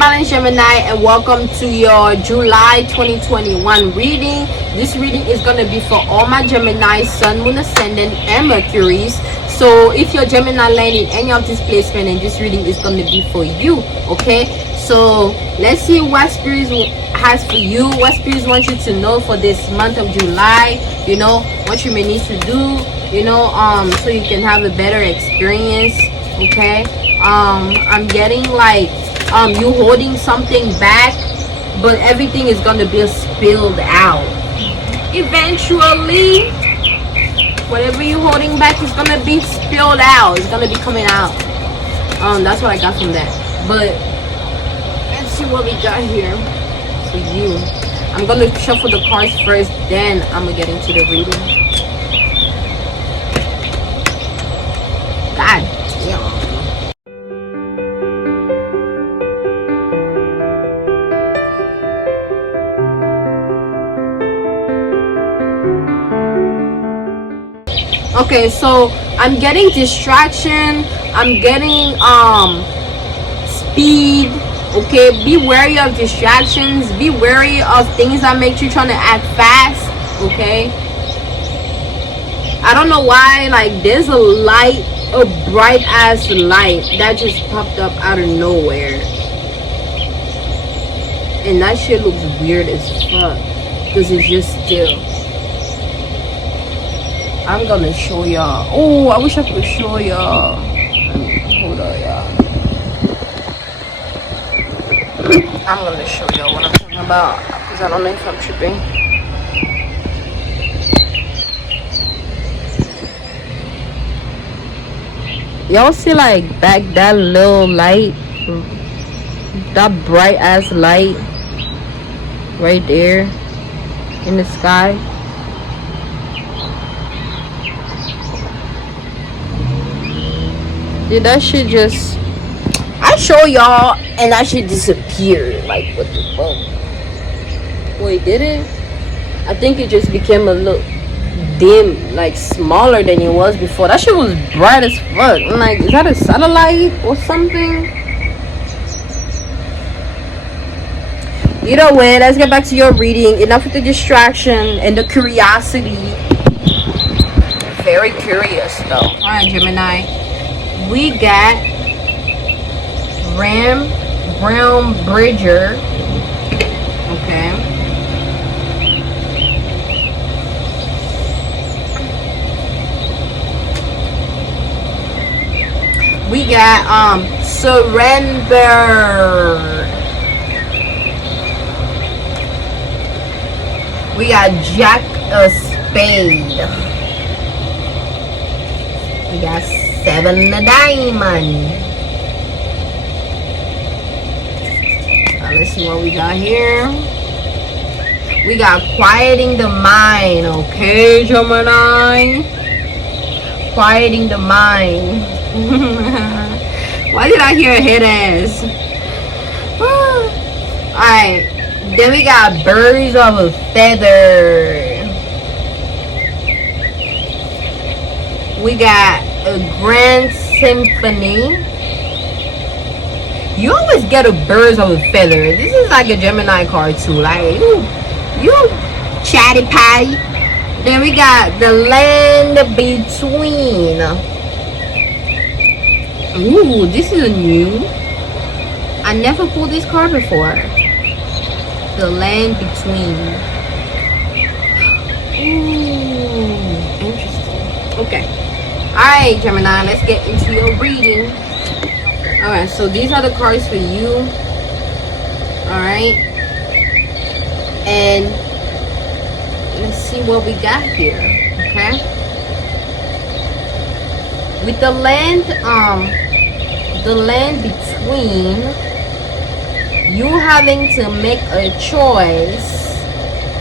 balance Gemini, and welcome to your July 2021 reading. This reading is going to be for all my Gemini, Sun, Moon, Ascendant, and Mercury's. So if you're Gemini land in any of this placement, and this reading is going to be for you, okay? So let's see what Spirit has for you, what Spirit wants you to know for this month of July, you know, what you may need to do, you know, so you can have a better experience, okay? I'm getting like you holding something back, but everything is gonna be spilled out eventually. Whatever you're holding back is gonna be spilled out, it's gonna be coming out. That's what I got from that. But let's see what we got here for you. I'm gonna shuffle the cards first, then I'm gonna get into the reading. God damn. Okay, so I'm getting distraction, I'm getting speed. Okay, be wary of distractions, be wary of things that make you trying to act fast. Okay, I don't know why, like there's a light, a bright ass light that just popped up out of nowhere, and that shit looks weird as fuck because it's just still. I'm gonna show y'all. Oh, I wish I could show y'all. Hold on, y'all. I'm gonna show y'all what I'm talking about because I don't know if I'm tripping. Y'all see like back that little light, that bright ass light right there in the sky? Did that shit just... I show y'all and that shit disappeared. Like, what the fuck? Wait, did it? I think it just became a little dim, like smaller than it was before. That shit was bright as fuck. I'm like, is that a satellite or something? Either way, let's get back to your reading. Enough with the distraction and the curiosity. Very curious though. Alright, Gemini. We got Brown Bridger. Okay. We got Surrender. We got Jack of Spade. We got Seven of Diamond. Let's see what we got here. We got Quieting the Mind. Okay, Gemini. Quieting the Mind. Why did I hear a head ass? Alright. Then we got Birds of a Feather. We got a Grand Symphony. You always get a Birds of a Feather. This is like a Gemini card too. Like you chatty patty. Then we got the Land Between. Ooh, this is a new. I never pulled this card before. The Land Between. Ooh, interesting. Okay. Alright, Gemini, let's get into your reading. Alright, so these are the cards for you. Alright. And let's see what we got here. Okay. With the land between, you having to make a choice,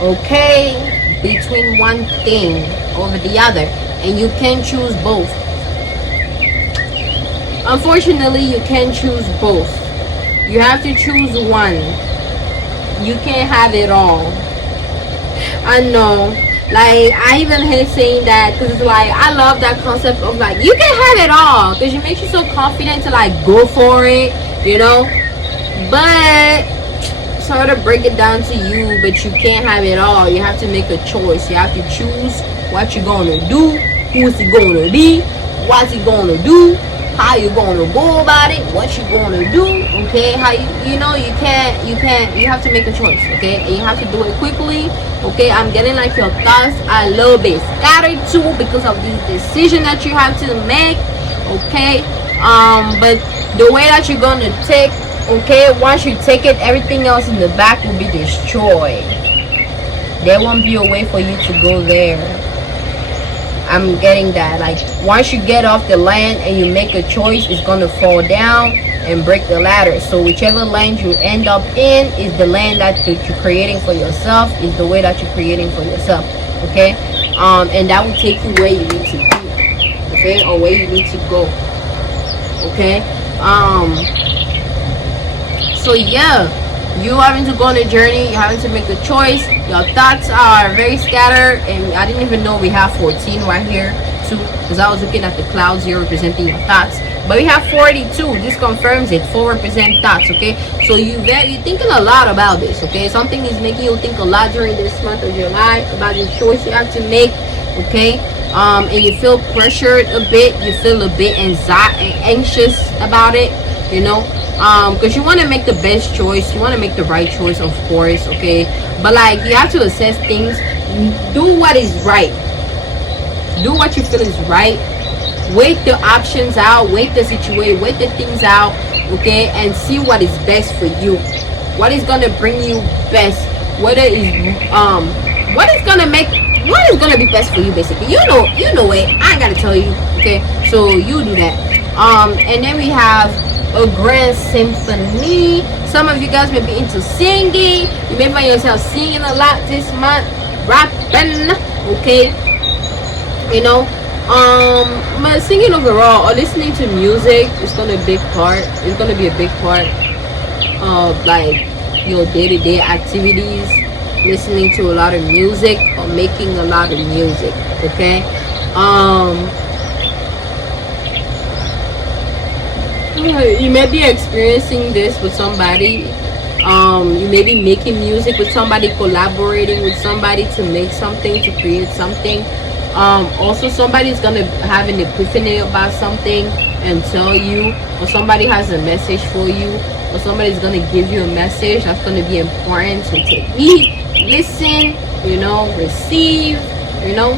okay, between one thing over the other. And you can choose both. Unfortunately, you can't choose both. You have to choose one. You can't have it all. I know. Like, I even hate saying that because it's like, I love that concept of like, you can have it all because it makes you so confident to like go for it, you know. But sort of break it down to you, but you can't have it all. You have to make a choice. You have to choose what you're gonna do, who's it gonna be, what's it gonna do, how you gonna go about it, what you gonna do. Okay, how you know you have to make a choice. Okay, and you have to do it quickly. Okay, I'm getting like your thoughts are a little bit scattered too because of this decision that you have to make. Okay, but the way that you're gonna take, okay, once you take it, everything else in the back will be destroyed. There won't be a way for you to go there. I'm getting that. Like, once you get off the land and you make a choice, it's gonna fall down and break the ladder. So whichever land you end up in is the land that you're creating for yourself, is the way that you're creating for yourself. Okay, and that will take you where you need to be. Okay, or where you need to go. Okay, so yeah, you having to go on a journey, you're having to make a choice. Your thoughts are very scattered, and I didn't even know we have 14 right here too, because I was looking at the clouds here representing your thoughts, but we have 42. This confirms it. 4 represent thoughts. Okay, so you're thinking a lot about this. Okay, something is making you think a lot during this month of July about the choice you have to make. Okay, and you feel pressured a bit, you feel a bit anxious about it, you know, because you want to make the best choice, you want to make the right choice, of course. Okay, but like, you have to assess things, do what is right, do what you feel is right, wait the options out, wait the situation, wait the things out. Okay, and see what is best for you, what is gonna bring you best, whether is what is gonna be best for you, basically. You know it, I ain't gotta tell you. Okay, so you do that. And then we have a grand symphony. Some of you guys may be into singing. You may find yourself singing a lot this month, rapping. Okay, you know, but singing overall or listening to music is gonna be a big part. It's gonna be a big part of like your day-to-day activities, listening to a lot of music or making a lot of music. Okay, you may be experiencing this with somebody. You may be making music with somebody, collaborating with somebody to make something, to create something. Also, somebody's gonna have an epiphany about something and tell you, or somebody has a message for you, or somebody's gonna give you a message that's gonna be important to take heed, listen, you know, receive, you know.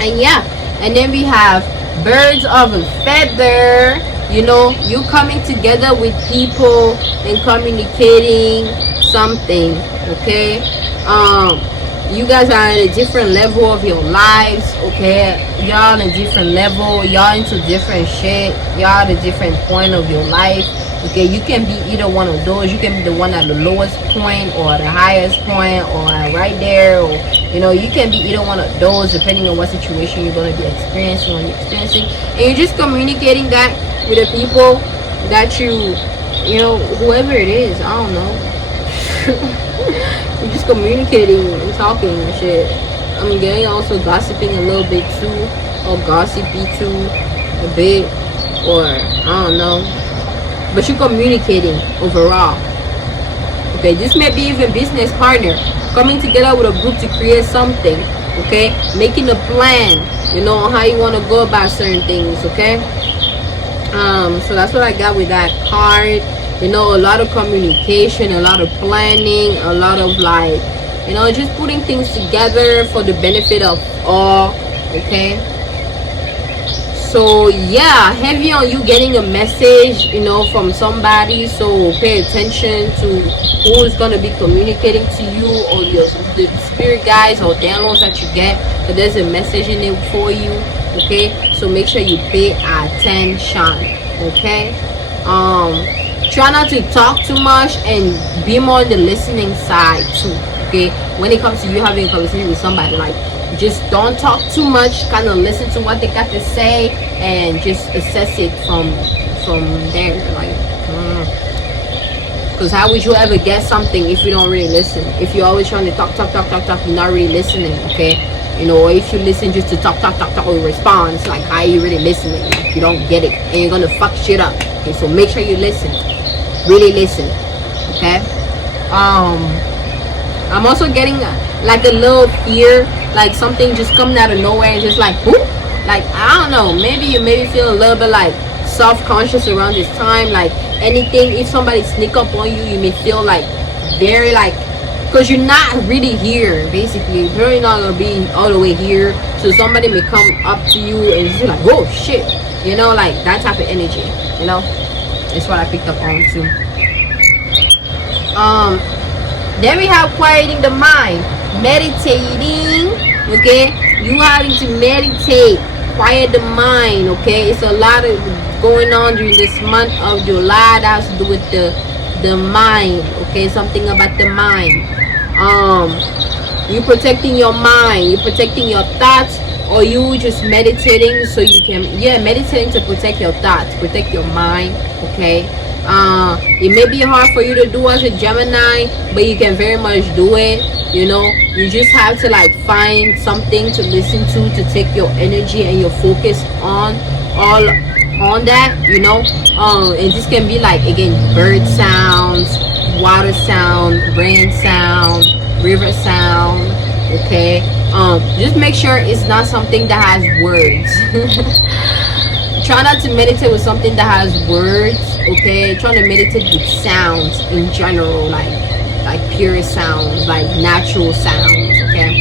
And yeah, and then we have birds of a feather. You know, you coming together with people and communicating something. Okay, you guys are at a different level of your lives. Okay, y'all on a different level, y'all into different shit, y'all at a different point of your life. Okay, you can be either one of those. You can be the one at the lowest point or the highest point, or right there, or you know, you can be either one of those depending on what situation you're going to be experiencing and you're just communicating that with the people that you know, whoever it is, I don't know. You're just communicating and talking and shit. I'm getting also gossiping a little bit too, or gossipy too a bit, or I don't know, but you're communicating overall. Okay, this may be even business partner coming together with a group to create something. Okay, making a plan, you know, on how you want to go about certain things. Okay, so that's what I got with that card. You know, a lot of communication, a lot of planning, a lot of like, you know, just putting things together for the benefit of all. Okay, so yeah, heavy on you getting a message, you know, from somebody. So pay attention to who is going to be communicating to you, or the spirit guides or downloads that you get, but there's a message in it for you. Okay, so make sure you pay attention. Okay, try not to talk too much and be more on the listening side too. Okay, when it comes to you having a conversation with somebody, like, just don't talk too much, kind of listen to what they got to say and just assess it from there. Like, because how would you ever get something if you don't really listen? If you're always trying to talk, you're not really listening. Okay, you know, or if you listen just to talk or respond, it's like, how are you really listening? Like, you don't get it and you're gonna fuck shit up. Okay, so make sure you listen. really listen. Okay. I'm also getting like a little fear, like something just coming out of nowhere and just like whoop. Like I don't know, maybe you feel a little bit like self-conscious around this time. Like anything, if somebody sneak up on you, you may feel like very like, because you're not really here. Basically, you're really not gonna be all the way here, so somebody may come up to you and just be like, oh shit, you know, like that type of energy, you know. That's what I picked up on too. Then we have quieting the mind, meditating. Okay, you having to meditate, quiet the mind. Okay, it's a lot of going on during this month of July that has to do with the mind. Okay, something about the mind. You protecting your mind, you protecting your thoughts, or you just meditating so you can, meditating to protect your thoughts, protect your mind. Okay, it may be hard for you to do as a Gemini, but you can very much do it. You know, you just have to like find something to listen to take your energy and your focus on that, you know. And this can be like, again, bird sounds, water sound, rain sound, river sound. Okay, just make sure it's not something that has words. Try not to meditate with something that has words. Okay, try to meditate with sounds in general, like pure sounds, like natural sounds. Okay,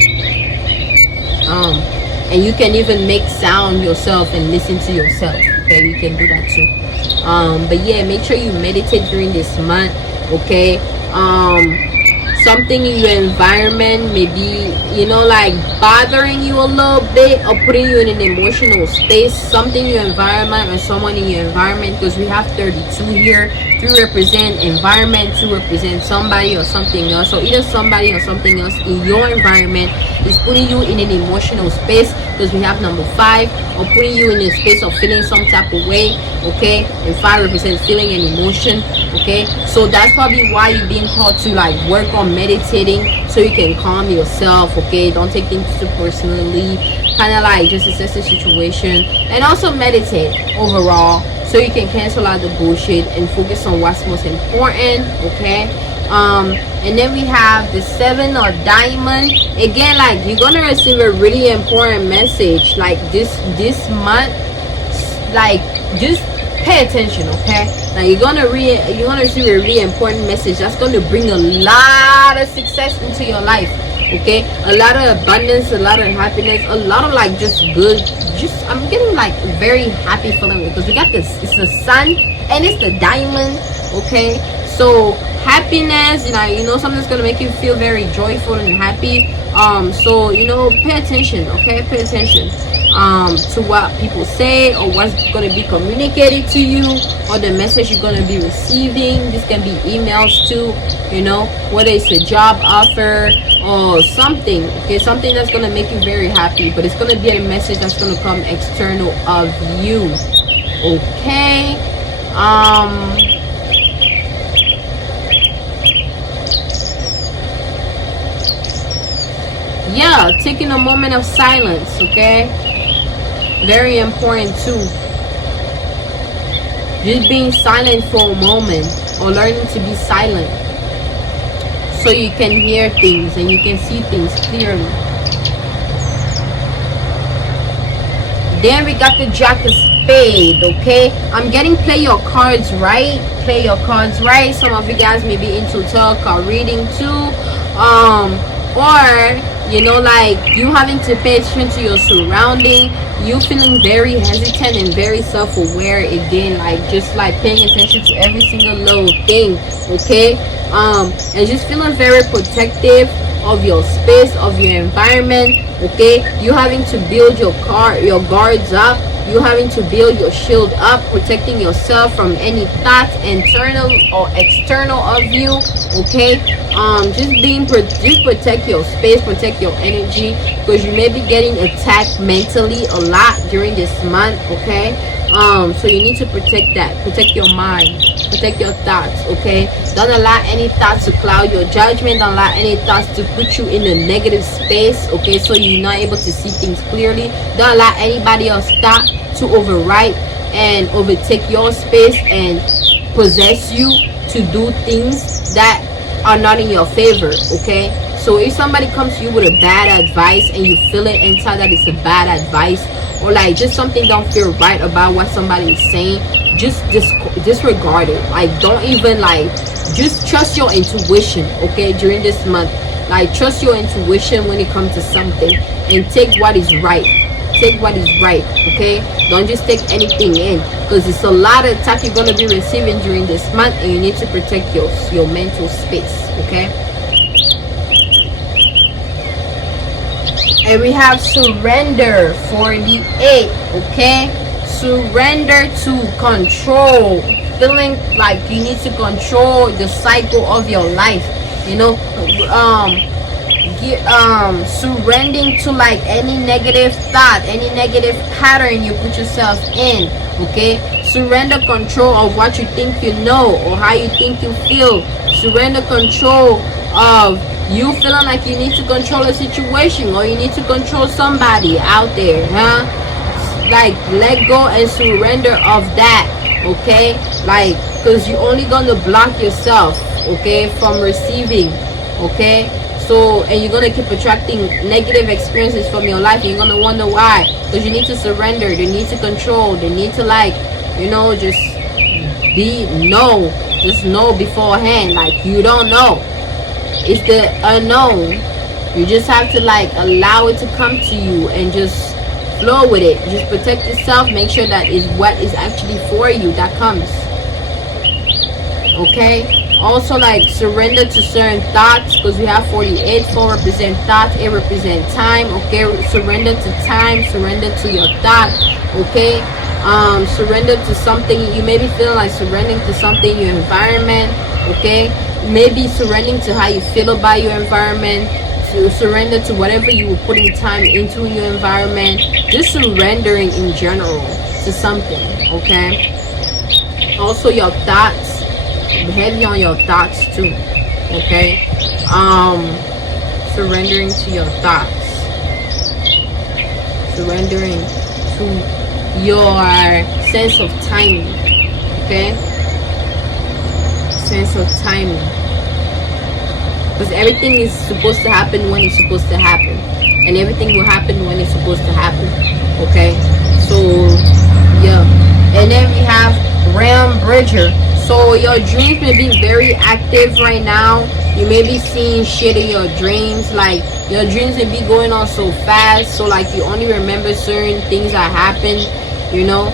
and you can even make sound yourself and listen to yourself. Okay, you can do that too. But yeah, make sure you meditate during this month. Okay, something in your environment may be, you know, like bothering you a little bit or putting you in an emotional space. Something in your environment or someone in your environment, because we have 32 here. 3 represent environment, 2 represent somebody or something else. So either somebody or something else in your environment is putting you in an emotional space, because we have number 5, or putting you in a space of feeling some type of way. Okay, and 5 represents feeling and emotion. Okay, so that's probably why you're being called to like work on meditating, so you can calm yourself. Okay, don't take things too personally, kind of like just assess the situation, and also meditate overall, so you can cancel out the bullshit and focus on what's most important. Okay, and then we have the 7 or diamond. Again, like you're gonna receive a really important message like this month. Like just pay attention. Okay, now you're gonna receive a really important message that's gonna bring a lot of success into your life. Okay, a lot of abundance, a lot of happiness, a lot of like just good, just I'm getting like very happy feeling, because we got this, it's the sun and it's the diamond. Okay, so happiness, you know something's gonna make you feel very joyful and happy. So you know, pay attention. Okay, pay attention to what people say, or what's going to be communicated to you, or the message you're going to be receiving. This can be emails too, you know, whether it's a job offer or something. Okay, something that's going to make you very happy, but it's going to be a message that's going to come external of you. Okay, yeah, taking a moment of silence. Okay, very important too. Just being silent for a moment, or learning to be silent, so you can hear things and you can see things clearly. Then we got the Jack of Spades. Okay, I'm getting play your cards right. Play your cards right. Some of you guys may be into tarot card reading too, or you know, like you having to pay attention to your surrounding. You feeling very hesitant and very self-aware, again, like just like paying attention to every single little thing. Okay, and just feeling very protective of your space, of your environment. Okay, you having to build your guards up. You having to build your shield up, protecting yourself from any thoughts, internal or external of you. Okay, just protect your space, protect your energy, because you may be getting attacked mentally a lot during this month. Okay, so you need to protect that, protect your mind, protect your thoughts. Okay, don't allow any thoughts to cloud your judgment. Don't allow any thoughts to put you in a negative space. Okay, so you're not able to see things clearly. Don't allow anybody else to override and overtake your space and possess you. to do things that are not in your favor. Okay, so if somebody comes to you with a bad advice and you feel it inside that it's a bad advice, or like just something don't feel right about what somebody is saying, just disregard it. Like, don't even like, just trust your intuition. Okay, during this month, like, trust your intuition when it comes to something, and take what is right. Take what is right. Okay, don't just take anything in, because it's a lot of attack you're going to be receiving during this month, and you need to protect your mental space. Okay, and we have surrender for the 8th. Okay, surrender to control, feeling like you need to control the cycle of your life, you know. Surrendering to like any negative thought, any negative pattern you put yourself in. Okay, surrender control of what you think you know or how you think you feel. Surrender control of you feeling like you need to control a situation, or you need to control somebody out there, huh? Like, let go and surrender of that. Okay, like, because you're only gonna block yourself, okay, from receiving. Okay, so, and you're gonna keep attracting negative experiences from your life, and you're gonna wonder why. Because you need to surrender, they need to control, they need to, like, you know, just know beforehand. Like, you don't know, it's the unknown. You just have to like allow it to come to you and just flow with it. Just protect yourself, make sure that is what is actually for you that comes. Okay, also like surrender to certain thoughts, because we have 48. 4 represent thoughts, 8 represent time. Okay, surrender to time, surrender to your thoughts. Okay, surrender to something. You may be feeling like surrendering to something in your environment. Okay, maybe surrendering to how you feel about your environment, to surrender to whatever you were putting time into in your environment. Just surrendering in general to something. Okay, also your thoughts, heavy on your thoughts too. Okay, surrendering to your thoughts, surrendering to your sense of timing. Okay, sense of timing, because everything is supposed to happen when it's supposed to happen, and everything will happen when it's supposed to happen. Okay, so yeah. And then we have Ram Bridger. So your dreams may be very active right now. You may be seeing shit in your dreams. Like, your dreams may be going on so fast, so like you only remember certain things that happened, you know.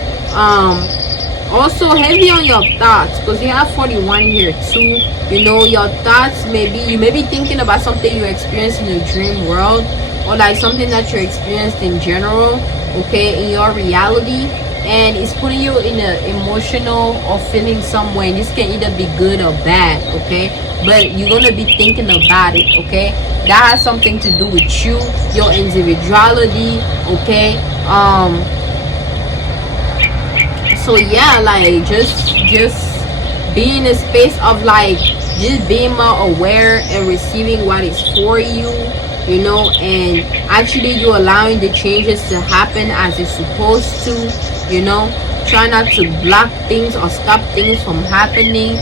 Also heavy on your thoughts, because you have 41 here too. You know, your thoughts you may be thinking about something you experienced in the dream world, or like something that you experienced in general, okay, in your reality, and it's putting you in an emotional or feeling somewhere. And this can either be good or bad, okay, but you're gonna be thinking about it. Okay, that has something to do with you, your individuality. Okay, so yeah, like just be in a space of like just being more aware and receiving what is for you, you know, and actually you allowing the changes to happen as it's supposed to, you know. Try not to block things or stop things from happening.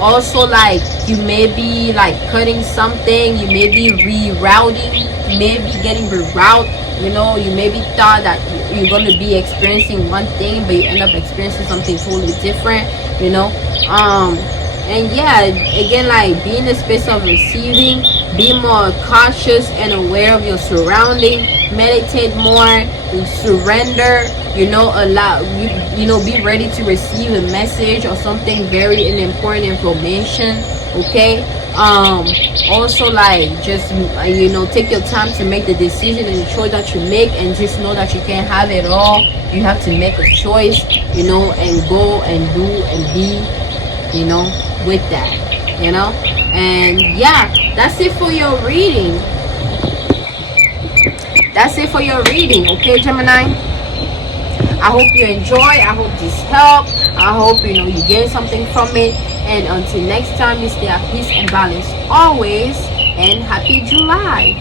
Also, like, you may be like cutting something, you may be rerouting, you may be getting rerouted, you know. You maybe thought that you're going to be experiencing one thing, but you end up experiencing something totally different, you know. And yeah, again, like, be in the space of receiving, be more cautious and aware of your surrounding, meditate more, surrender, you know, allow you know, be ready to receive a message or something very important information. Okay, also, like, just, you know, take your time to make the decision and the choice that you make, and just know that you can't have it all. You have to make a choice, you know, and go and do and be, you know, with that, you know. And yeah, that's it for your reading. That's it for your reading. Okay, Gemini, I hope you enjoy. I hope this helped. I hope, you know, you gain something from it. And until next time, you stay at peace and balance always. And happy July.